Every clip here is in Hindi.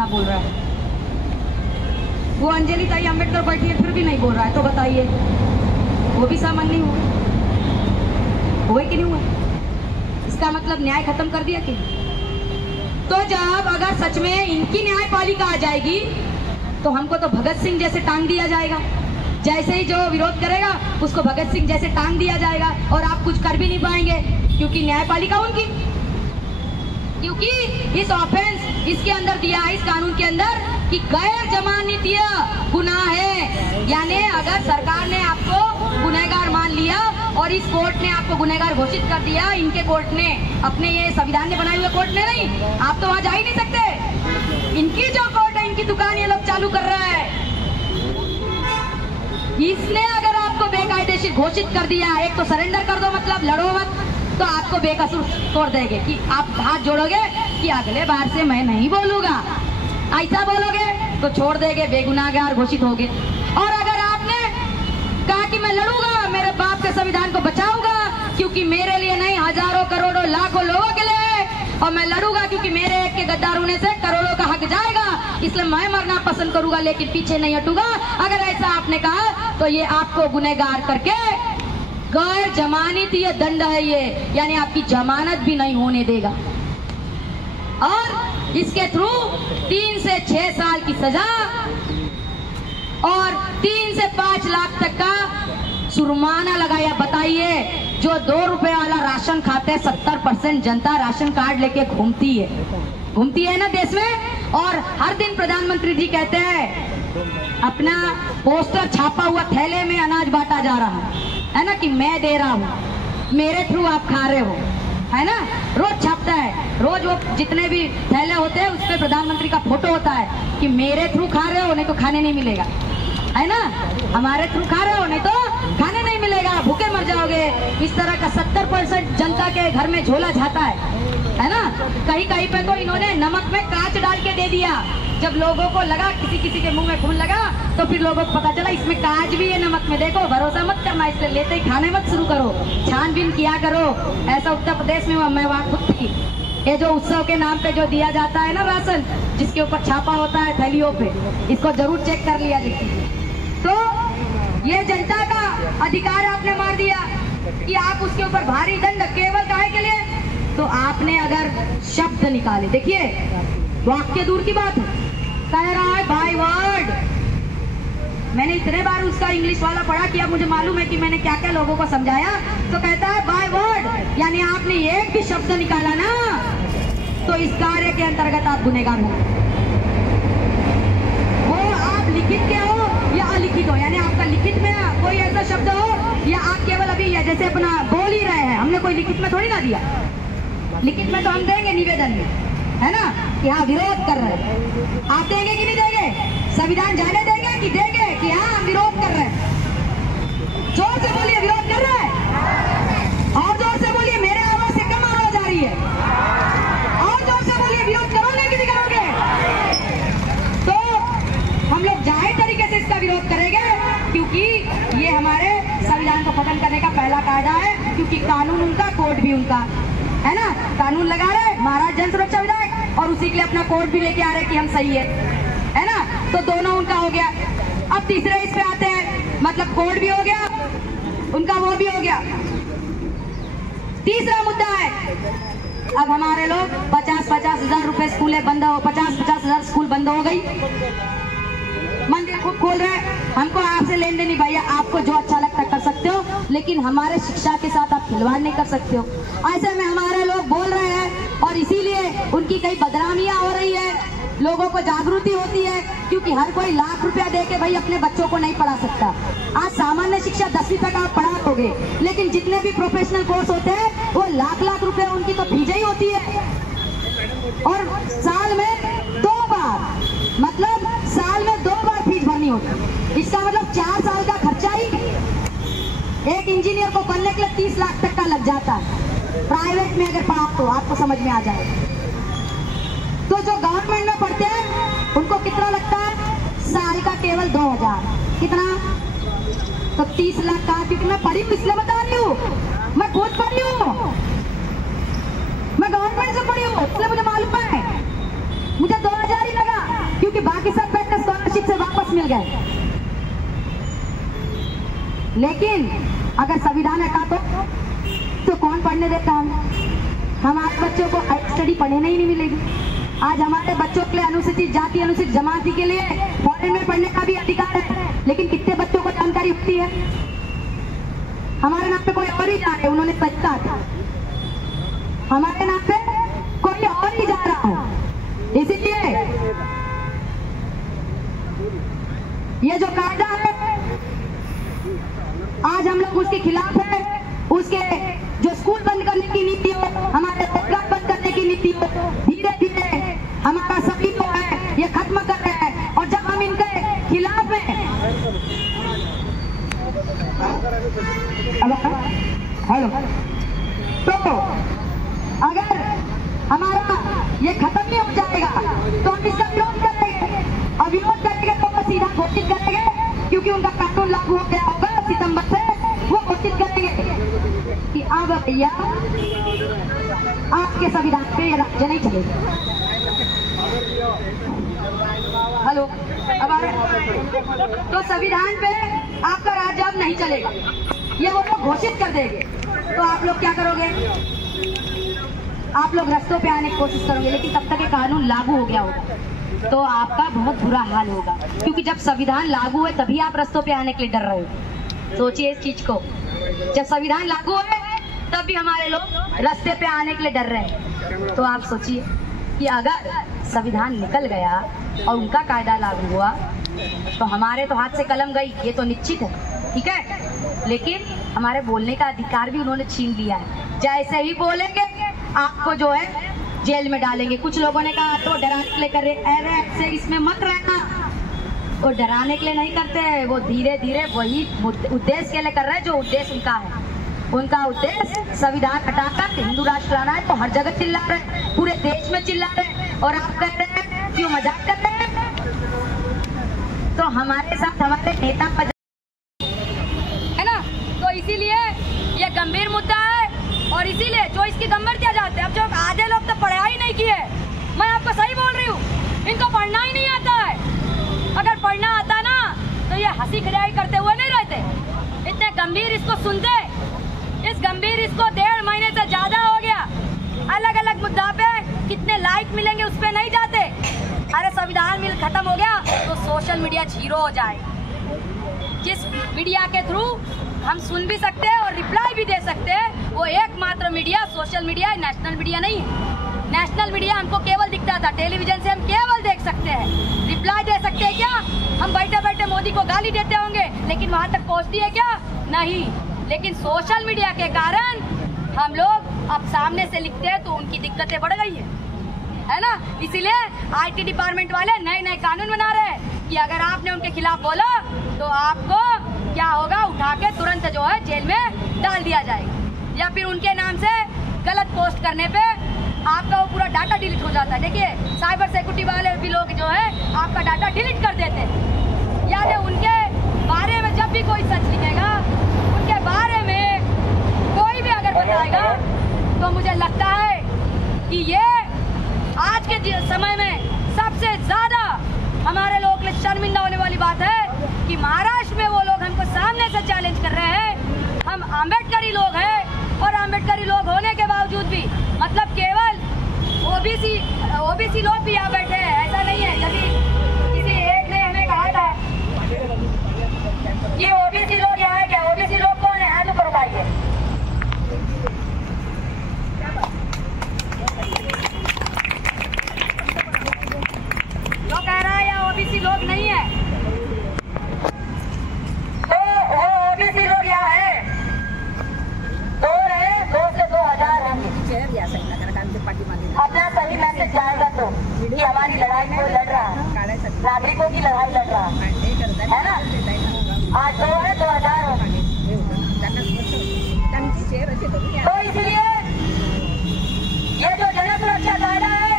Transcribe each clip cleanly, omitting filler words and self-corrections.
क्या बोल रहा है। वो अंजलि ताई अम्बेडकर बैठी है फिर भी नहीं बोल रहा है, तो बताइए वो भी सामान्य हुए कि नहीं हुए? इसका मतलब न्याय खत्म कर दिया कि? तो जब अगर सच में इनकी न्यायपालिका आ जाएगी तो हमको तो भगत सिंह जैसे टांग दिया जाएगा। जैसे ही जो विरोध करेगा उसको भगत सिंह जैसे टांग दिया जाएगा और आप कुछ कर भी नहीं पाएंगे, क्योंकि न्यायपालिका उनकी, क्योंकि इस ऑफेंस इसके अंदर दिया है, इस कानून के अंदर कि गैर जमानतीय गुनाह है। यानी अगर सरकार ने आपको गुनहगार मान लिया और इस कोर्ट ने आपको गुनहगार घोषित कर दिया, इनके कोर्ट ने, अपने ये संविधान ने बनाए हुए कोर्ट ने नहीं, आप तो वहां जा ही नहीं सकते। इनकी जो कोर्ट है, इनकी दुकान ये लोग चालू कर रहा है। इसने अगर आपको बेकायदेशीर घोषित कर दिया, एक तो सरेंडर कर दो, मतलब लड़ो मत, तो आपको बेकसूर छोड़ देंगे कि आप हाथ जोड़ोगे कि अगले बार से मैं नहीं बोलूंगा, ऐसा बोलोगे तो छोड़ देंगे, बेगुनाहगार घोषित होगे। और अगर आपने कहा कि मैं लड़ूंगा, मेरे बाप के संविधान को बचाऊंगा, क्योंकि मेरे लिए नहीं हजारों करोड़ों लाखों लोगों के लिए, और मैं लड़ूंगा क्योंकि मेरे एक के गद्दार होने से करोड़ों का हक जाएगा, इसलिए मैं मरना पसंद करूंगा लेकिन पीछे नहीं हटूंगा। अगर ऐसा आपने कहा तो ये आपको गुनहगार करके गैर जमानतीय दंड है ये, यानी आपकी जमानत भी नहीं होने देगा। और इसके थ्रू 3 से 6 साल की सजा और 3 से 5 लाख तक का जुर्माना लगाया। बताइए, जो 2 रुपए वाला राशन खाते 70% जनता राशन कार्ड लेके घूमती है ना देश में। और हर दिन प्रधानमंत्री जी कहते हैं अपना पोस्टर छापा हुआ थैले में अनाज बांटा जा रहा है ना, कि मैं दे रहा हूँ, मेरे थ्रू आप खा रहे हो, है ना, रोज छापता है। रोज वो जितने भी थैले होते हैं उस पे प्रधानमंत्री का फोटो होता है कि मेरे थ्रू खा रहे हो, नहीं तो खाने नहीं मिलेगा, है ना, हमारे थ्रू खा रहे हो नहीं तो खाने नहीं मिलेगा, भूखे मर जाओगे। इस तरह का 70% जनता के घर में झोला जाता है ना। कहीं कहीं पे तो इन्होंने नमक में कांच डाल के दे दिया। जब लोगों को लगा, किसी किसी के मुंह में खून लगा, तो फिर लोगों को पता चला इसमें कांच भी है नमक में, देखो भरोसा मत करना, इसलिए लेते ही खाने मत शुरू करो, छानबीन किया करो। ऐसा उत्तर प्रदेश में मैं वहाँ खुद थी। ये जो उत्सव के नाम पे जो दिया जाता है ना राशन, जिसके ऊपर छापा होता है थैलियों पे, इसको जरूर चेक कर लिया जाए। तो ये जनता का अधिकार आपने मार दिया कि आप उसके ऊपर भारी दंड, केवल काहे के लिए? तो आपने अगर शब्द निकाले, देखिए वाक्य दूर की बात है, कह रहा है बाय वर्ड। मैंने इतने बार उसका इंग्लिश वाला पढ़ा कि अब मुझे मालूम है कि मैंने क्या क्या लोगों को समझाया। तो कहता है बाय वर्ड, यानी आपने एक भी शब्द निकाला ना तो इस कार्य के अंतर्गत आप गुनहगार हो। वो आप लिखित के हो या अलिखित हो, यानी आपका लिखित में कोई ऐसा शब्द हो या आप केवल अभी जैसे अपना बोल ही रहे हैं, हमने कोई लिखित में थोड़ी ना दिया। लिखित में तो हम देंगे निवेदन में, है ना, कि हाँ विरोध कर रहे हैं। आप देंगे कि नहीं देंगे? संविधान जाने देंगे कि देंगे कि हाँ हम विरोध कर रहे हैं? जोर से बोलिए, विरोध कर रहे हैं। और जोर से बोलिए, मेरे आवाज से कम आवाज आ रही है। और जोर से बोलिए, विरोध करोगे कि नहीं करोगे? तो हम लोग जाहिर तरीके से इसका विरोध करेंगे, क्योंकि ये हमारे संविधान को खत्म करने का पहला कायदा है। क्योंकि कानून उनका, कोर्ट भी उनका, है ना। कानून लगा रहे महाराज जन सुरक्षा विधायक और उसी के लिए अपना कोर्ट भी लेके आ रहे कि हम सही है ना। तो दोनों उनका हो गया। अब तीसरे इस पे आते हैं, मतलब कोर्ट भी हो गया उनका, वो भी हो गया। तीसरा मुद्दा है, अब हमारे लोग 50-50 हजार रुपए स्कूलें बंद हो, 50-50 हजार स्कूल बंद हो गई, मंदिर खूब खोल रहे हैं। हमको आपसे लेन देन नहीं भैया, आपको जो अच्छा लगता कर सकते हो, लेकिन हमारे शिक्षा के साथ आप खिलवाड़ नहीं कर सकते हो। ऐसे में हमारे लोग बोल रहे हैं और इसीलिए उनकी कई बदनामियां हो रही है, लोगों को जागृति होती है, क्योंकि हर कोई लाख रुपया दे के भाई अपने बच्चों को नहीं पढ़ा सकता। आज सामान्य शिक्षा 10वीं तक आप पढ़ा दोगे, लेकिन जितने भी प्रोफेशनल कोर्स होते हैं वो लाख रुपए उनकी तो फीस ही होती है। और साल में 2 बार, मतलब साल में 2 बार फीस भरनी होती। इसका मतलब 4 साल का खर्चा ही एक इंजीनियर को बनने के लिए 30 लाख तक का लग जाता है। प्राइवेट में अगर पढ़ा तो आपको समझ में आ जाए। तो जो गवर्नमेंट में पढ़ते हैं उनको कितना लगता है? साल का केवल 2000। कितना? तो 30 लाख का। क्योंकि मैं पढ़ी पिछले बता रही हूँ, मैं खुद पढ़ी हूँ, मैं गवर्नमेंट से पढ़ी हूँ, इसलिए मुझे मालूम है। मुझे 2000 ही लगा। पास मिल गए। लेकिन अगर संविधान हटा तो कौन पढ़ने देता हमारे बच्चों को स्टडी पढ़ने नहीं मिलेगी। आज हमारे बच्चों के लिए अनुसूचित जाति अनुसूचित जमाती के लिए फॉरेन में पढ़ने का भी अधिकार है, लेकिन कितने बच्चों को जानकारी होती है? हमारे नाम पे कोई और ही जा रहे, उन्होंने सच कहा था, हमारे नाम पे कोई और ही जा रहा है। इसीलिए ये जो कायदा है आज हम लोग उसके खिलाफ है। उसके जो स्कूल बंद करने की नीति हो, हमारे रोजगार बंद करने की नीति हो, धीरे धीरे हमारा सभी जो है ये खत्म कर रहे हैं। और जब हम इनके खिलाफ हैं, हेलो, तो अगर हमारा ये खत्म नहीं हो जाएगा तो हम इसका विरोध करेंगे। और विरोध करेंगे तो वो सीधा घोषित करेंगे, क्योंकि उनका कानून लागू हो गया होगा सितंबर से, वो घोषित करेंगे कि अब भैया आपके संविधान पे ये राज्य नहीं चलेगा। हेलो, अब आ रहे तो संविधान पे आपका राज्य अब नहीं चलेगा, ये वो लोग घोषित कर देंगे। तो आप लोग क्या करोगे? आप लोग रस्तों पे आने की कोशिश करोगे, लेकिन तब तक ये कानून लागू हो गया होगा तो आपका बहुत बुरा हाल होगा, क्योंकि जब संविधान लागू है तभी आप रस्तों पे आने के लिए डर रहे हो। सोचिए इस चीज को, जब संविधान लागू है तब भी हमारे लोग रास्ते पे आने के लिए डर रहे हैं। तो आप सोचिए कि अगर संविधान निकल गया और उनका कायदा लागू हुआ तो हमारे तो हाथ से कलम गई, ये तो निश्चित है, ठीक है। लेकिन हमारे बोलने का अधिकार भी उन्होंने छीन लिया है। जैसे ही बोलेंगे आपको जो है जेल में डालेंगे। कुछ लोगों ने कहा तो डराने के लिए कर रहे, अरे ऐसे इसमें मत रहना। वो डराने के लिए नहीं करते, वो धीरे धीरे वही उद्देश्य के लिए कर रहे हैं जो उद्देश्य उनका है। उनका उद्देश्य संविधान हटाकर हिंदू राष्ट्र लाना है, तो हर जगह चिल्ला रहे हैं, पूरे देश में चिल्ला रहे हैं। और आप कह रहे हैं क्यों मजाक कर रहे हैं? तो हमारे साथ हमारे नेता है ना, तो इसीलिए ये गंभीर मुद्दा है। और इसीलिए जो इसकी गंभीरता जाते हैं, अब जो आधे लोग तो पढ़ाई नहीं किए, मैं आपको सही बोल रही हूँ, इनको पढ़ना ही नहीं आता है। अगर पढ़ना आता ना तो ये हंसी खिलाई करते हुए नहीं रहते, इतने गंभीर इसको सुनते। इस गंभीर इसको 1.5 महीने से ज्यादा हो गया, अलग अलग मुद्दा पे कितने लाइक मिलेंगे उस पे नहीं जाते। अरे संविधान मिल खत्म हो गया तो सोशल मीडिया जीरो हो जाए। जिस मीडिया के थ्रू हम सुन भी सकते हैं और रिप्लाई भी दे सकते हैं, वो एकमात्र मीडिया सोशल मीडिया है, नेशनल मीडिया नहीं है। नेशनल मीडिया हमको केवल दिखता था, टेलीविजन से हम केवल देख सकते हैं, रिप्लाई दे सकते हैं क्या? हम बैठे बैठे मोदी को गाली देते होंगे, लेकिन वहाँ तक पहुँचती है क्या? नहीं। लेकिन सोशल मीडिया के कारण हम लोग अब सामने से लिखते हैं तो उनकी दिक्कतें बढ़ गई है ना। इसीलिए IT डिपार्टमेंट वाले नए नए कानून बना रहे हैं कि अगर आपने उनके खिलाफ बोला तो आपको क्या होगा, उठा के तुरंत जो है जेल में डाल दिया जाएगा, या फिर उनके नाम से गलत पोस्ट करने पे आपका वो पूरा डाटा डिलीट हो जाता है। देखिए साइबर सिक्योरिटी वाले भी लोग जो है आपका डाटा डिलीट कर देते हैं। यानी उनके बारे में जब भी कोई सच लिखेगा, उनके बारे में कोई भी अगर बताएगा, तो मुझे लगता है कि ये आज के समय में सबसे ज्यादा हमारे लोगों के लिए शर्मिंदा होने वाली बात है कि महाराष्ट्र में वो लोग हमको सामने से चैलेंज कर रहे हैं। हम अम्बेडकरी लोग हैं और अम्बेडकरी लोग होने के बावजूद भी, मतलब केवल ओबीसी लोग भी यहाँ बैठे हैं, ऐसा नहीं है। जब किसी एक ने हमें कहा था कि ओबीसी लोग यहाँ है क्या, ओबीसी लोग कौन है, हाथ ऊपर उठाइए। कह रहा है या ओबीसी लोग नहीं है, तो वो ओबीसी लोग यहाँ है, 2 रहे, 2 से 2000 होंगे। अपना सही मैसेज जाएगा तो कि हमारी लड़ाई कोई लड़ रहा है, नागरिकों की लड़ाई लड़ रहा है ना। आज 2 है, 2000 होंगे। तो इसलिए ये जो जन सुरक्षा कायदा है,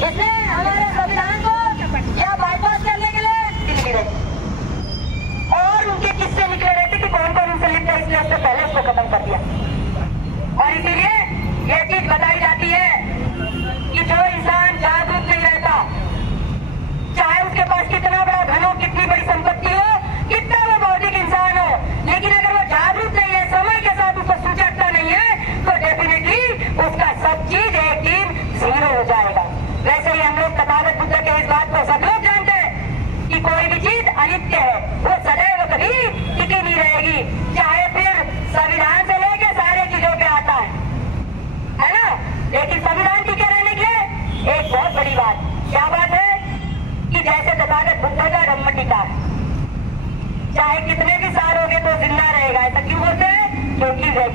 इसने हमारे संविधान को या बाईपास करने के लिए लिखे रहे और उनके किस्से लिखे रहे थे कि कौन कौन उनसे लिखते, इसलिए उससे पहले उसको खत्म कर दिया। और इसीलिए ये चीज बताई जाती है कि जो इंसान जागरूक नहीं रहता, चाहे उसके पास कितना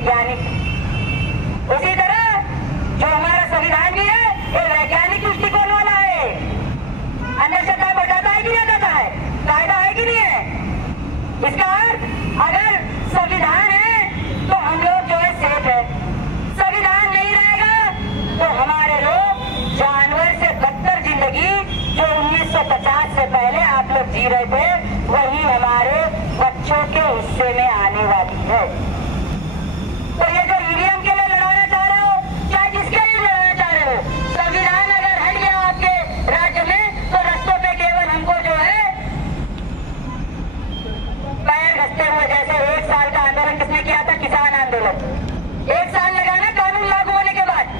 वैज्ञानिक। उसी तरह जो हमारा संविधान भी है ये वैज्ञानिक दृष्टिकोण वाला है। अंदर से काम बताता है कि नहीं बताता है, कायदा है कि नहीं है। इसका अर्थ अगर संविधान है तो हम लोग जो है सेफ है, संविधान नहीं रहेगा तो हमारे लोग जानवर से बदतर जिंदगी जो 1950 से पहले आप लोग जी रहे थे वही हमारे बच्चों के हिस्से में आने वाली है। तो ये जो ईवीएम के लिए लड़ाना चाह रहे हो, चाहे जिसके लिए लड़ाना चाह रहे हो, संविधान अगर हट गया आपके राज्य में तो रस्तों पे केवल हमको जो है पैर घसते हुए, जैसे 1 साल का आंदोलन किसने किया था, किसान आंदोलन। 1 साल लगा ना कानून लागू होने के बाद,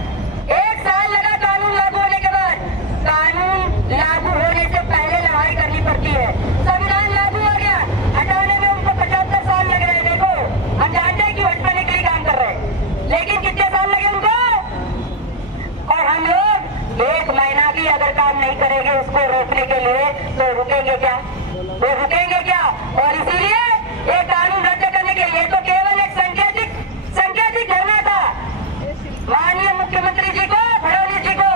1 साल लगा कानून लागू होने के बाद। कानून लागू होने से पहले लड़ाई करनी पड़ती है। संविधान लागू हो गया, हटाने में उनको 75 साल लग रहे हैं। देखो हम जानते हैं कि बचपने के लिए काम कर रहे हैं, लेकिन कितने साल लगे उनको। और हम लोग 1 महीना भी अगर काम नहीं करेंगे उसको रोकने के लिए तो रुकेंगे क्या, वो रुकेंगे क्या। और इसीलिए ये कानून रद्द करने के लिए तो केवल एक संकेतिक धरना था। माननीय मुख्यमंत्री जी को, फडणवीस जी को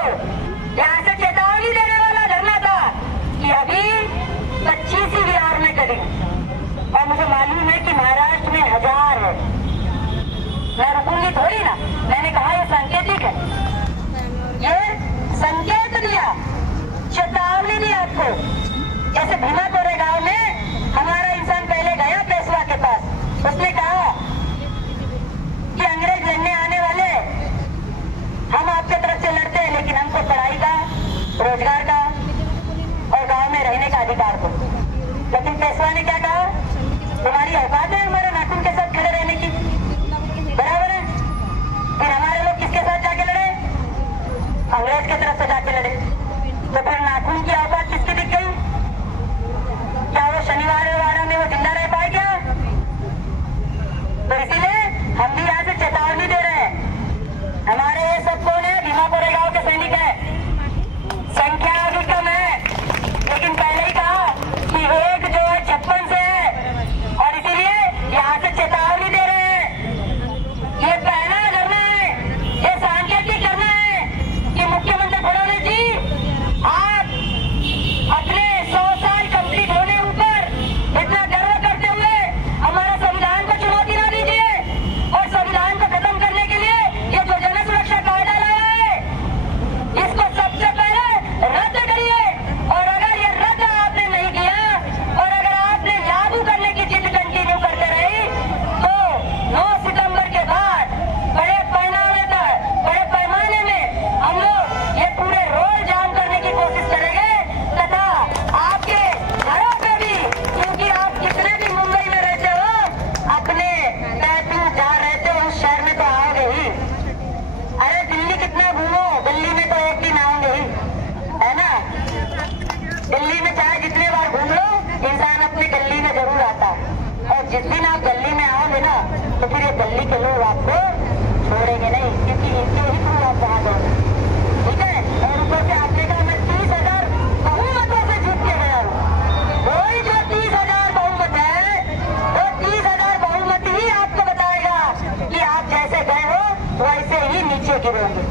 यहाँ से चेतावनी देने वाला धरना था कि अभी 25 बिहार में करेंगे। और मुझे मालूम है कि महाराष्ट्र में 1000 है, मैं रुकूंगी थोड़ी ना। मैंने कहा ये सांकेतिक है, ये संकेत दिया, चेतावनी दी आपको। जैसे भीमा कोरेगांव में हमारा इंसान पहले गया पेशवा के पास, उसने कहा कि अंग्रेज लड़ने आने वाले, हम आपके तरफ से लड़ते हैं लेकिन हमको पढ़ाई का, रोजगार का और गांव में रहने का अधिकार को। लेकिन पेशवा ने क्या कहा, तुम्हारी औकात है हमारे नाखून के साथ खड़े रहने की, बराबर है। फिर हमारे लोग किसके साथ जाके लड़े, अंग्रेज की तरफ से जाके लड़े। तो फिर नाखून की औकात किसकी दिख गई, क्या वो शनिवार में वो जिंदा रह पाए क्या। तो इसीलिए हम भी यहाँ से चेतावनी दे रहे हैं। हमारे ये सब कौन है, भीमा कोरेगांव के सैनिक है, संख्या अभी कम है, लेकिन पहले ही कहा कि एक जो है 56 से है। और इसीलिए यहाँ से चेतावनी दे रहे हैं। ये पहला धरना है, ये सांकेतिक धरना है कि मुख्यमंत्री फडणवीस जी आप अपने 100 साल कंप्लीट होने ऊपर इतना गर्व करते हुए हमारा संविधान को चुनौती ना दीजिए और संविधान को खत्म करने के लिए ये जो जन सुरक्षा कायदा लाया है इसको सबसे पहले रद्द करिए। और अगर ये रद्द आपने नहीं किया और अगर आपने लागू करने की जिद कंटिन्यू करते रही तो 9 सितंबर के बाद बड़े पैमाने में हम लोग ये पूरे रोड जाम करने की कोशिश करेंगे तथा आपके घरों पे भी, क्योंकि आप कितने भी मुंबई में रहते हो, अपने पैतृक जहाँ रहते हो उस शहर में तो आओगे ही। अरे दिल्ली कितना घूमो, दिल्ली में तो एक दिन आओगे ही, है ना। दिल्ली में चाहे जितने बार घूम लो, इंसान अपनी गली में जरूर आता है। और जिस दिन आप गली में आओगे ना तो फिर ये गली के लोग आपको छोड़ेंगे नहीं, क्योंकि इनके ही थ्रू आप वहां जाओगे, ठीक है। और ऊपर से आपने कहा मैं 30,000 बहुमतों से जीत के गया हूँ। वही जो 30,000 बहुमत है वो 30,000 बहुमत ही आपको बताएगा कि आप जैसे गए हो वैसे ही नीचे गिरोगे,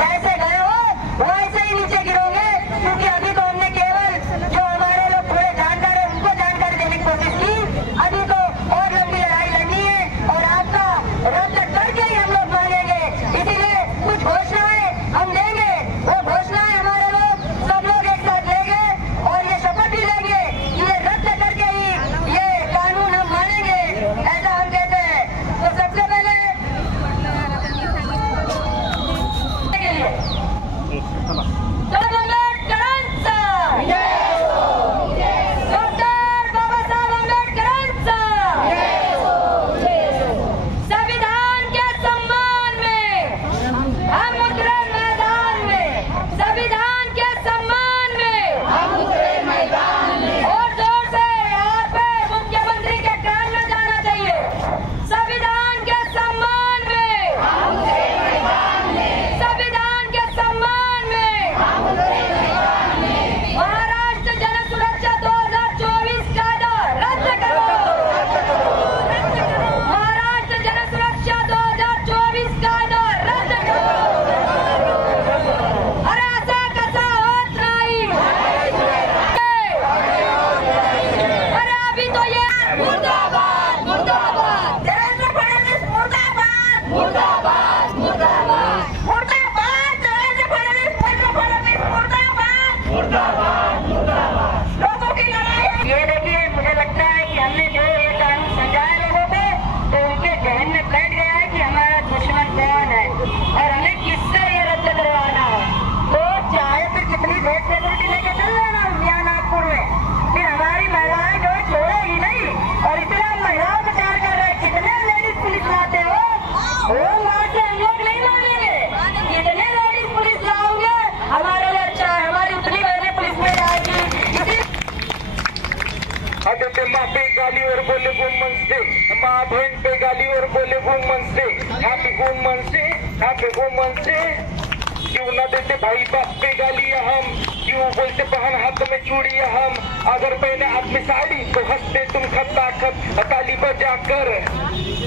जैसे गए हो वैसे ही नीचे गिरोगे। क्योंकि अभी तो हमने केवल जो हमारे लोग थोड़े जानकार है उनको जानकारी देने की कोशिश की, अभी तो और लंबी लड़ाई लड़नी है और आपका रद्द करके ही हम लोग मांगेंगे। इसीलिए कुछ घोषणाएं हम देंगे, वो घोषणाएं हमारे लोग सब लोग एक साथ लेंगे और ये शपथ भी लेंगे कि ये रद्द करके ही ये कानून हम मानेंगे, ऐसा हम कहते हैं। तो सबसे पहले के लिए मुर्दाबाद मुर्दाबाद मुर्दाबाद मुर्दाबाद मुर्दाबाद लोगों की लड़ाई है। ये देखिए, मुझे लगता है कि हमने जो ये कानून समझाया लोगों को, तो उनके जहन में बैठ गया है कि हमारा दुश्मन कौन है और हमें किससे ये रद्द करवाना है। तो चाहे फिर कितनी देर सिक्योरिटी लेके चल रहे ना यहाँ नागपुर में, फिर हमारी महिलाएं जो छोड़ेगी नहीं। और इतना महिलाओं को प्यार कर रहे, कितने लेडीज पुलिस लाते हो, वो वहाँ से हम लोग नहीं मानेंगे। कितने लेडीज पुलिस लाओगे, हमारे लिए अच्छा है, हमारी उतनी बहनें पुलिस में जाएगी। आदित्य माँ पे गाली और बोले वुमन्स डे, माँ बहन पे गाली और बोले women's day, happy women's day, happy women's day. क्यों ना देते भाई बाप पे गालियाँ हम, क्यों बोलते बहन हाथ में चूड़ियाँ हम, अगर पहने हाथ में साड़ी तो हंसते तुम खत ताली बजा कर।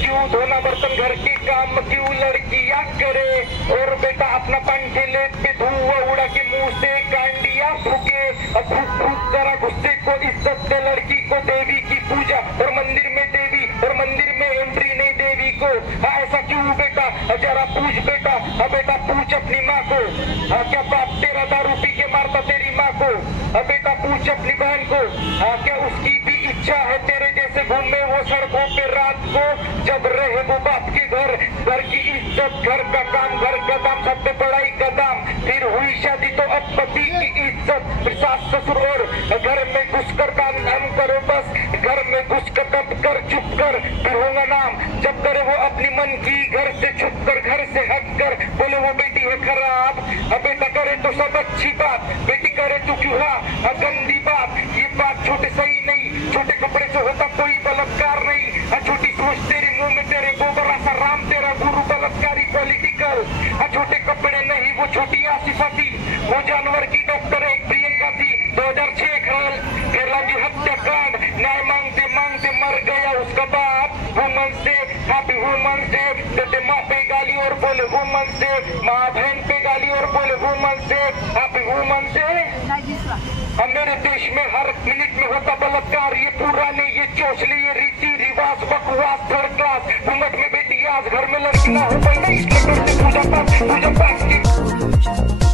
क्यों धोना बर्तन घर के काम क्यों लड़कियाँ करे, और बेटा अपना पंखे ले पे धुआं उड़ा के मुंह से कांडिया फूके, फूक फूक जरा गुस्से को इज्जत दे लड़की को, देवी की पूजा और मंदिर में देवी और मंदिर में एंट्री नहीं देवी को। ऐसा क्यों बेटा, जरा पूछ बेटा, बेटा पूछ अपनी माँ को, क्या बाप तेरा दारू पी के मारता तेरी माँ को। बेटा पूछ अपनी बहन को, क्या उसकी भी इच्छा है तेरे जैसे घूमे वो सड़कों पे रात को, जब रहे वो बाप के घर, घर की इज्जत घर का काम, घर का दाम सबसे पढ़ाई का दाम, फिर हुई शादी तो अब पति की इज्जत, फिर सास ससुर और घर में घुसकर काम करो, बस घर में घुसकर दब कर चुप कर, फिर होगा नाम जब करे वो अपनी मन की, घर से छुप कर घर से हट कर बोले वो बेटी है खराब। बेटा करे तो सब अच्छी बात, बेटी करे तो क्यों गंदी बात। ये बात छोटे सही नहीं, छोटे कपड़े से होता कोई बलात्कार नहीं, छोटी सोच तेरे मुंह में तेरे गोबर आसा राम तेरा गुरु बलात्कारी पॉलिटिकल। छोटे कपड़े नहीं वो छोटी आसिफा थी, वो जानवर की डॉक्टर एक प्रियंका थी। 2006 केरला की हत्याकांड, न्याय मांगते मांगते मर गया उसका बाप। Women's day, happy women's day, देते माँ पे गाली और बोले वुमेन्स डे, माँ बहन पे गाली और बोले women's day, happy women's day. मेरे देश में हर मिनट में होता बलात्कार, ये पुराने ये चौचले ये रीति रिवाज बकवास थर्ड क्लास। घूंघट में बेटी आज घर में लड़की ना हो पाई, इसलिए करते पूजा पाठ की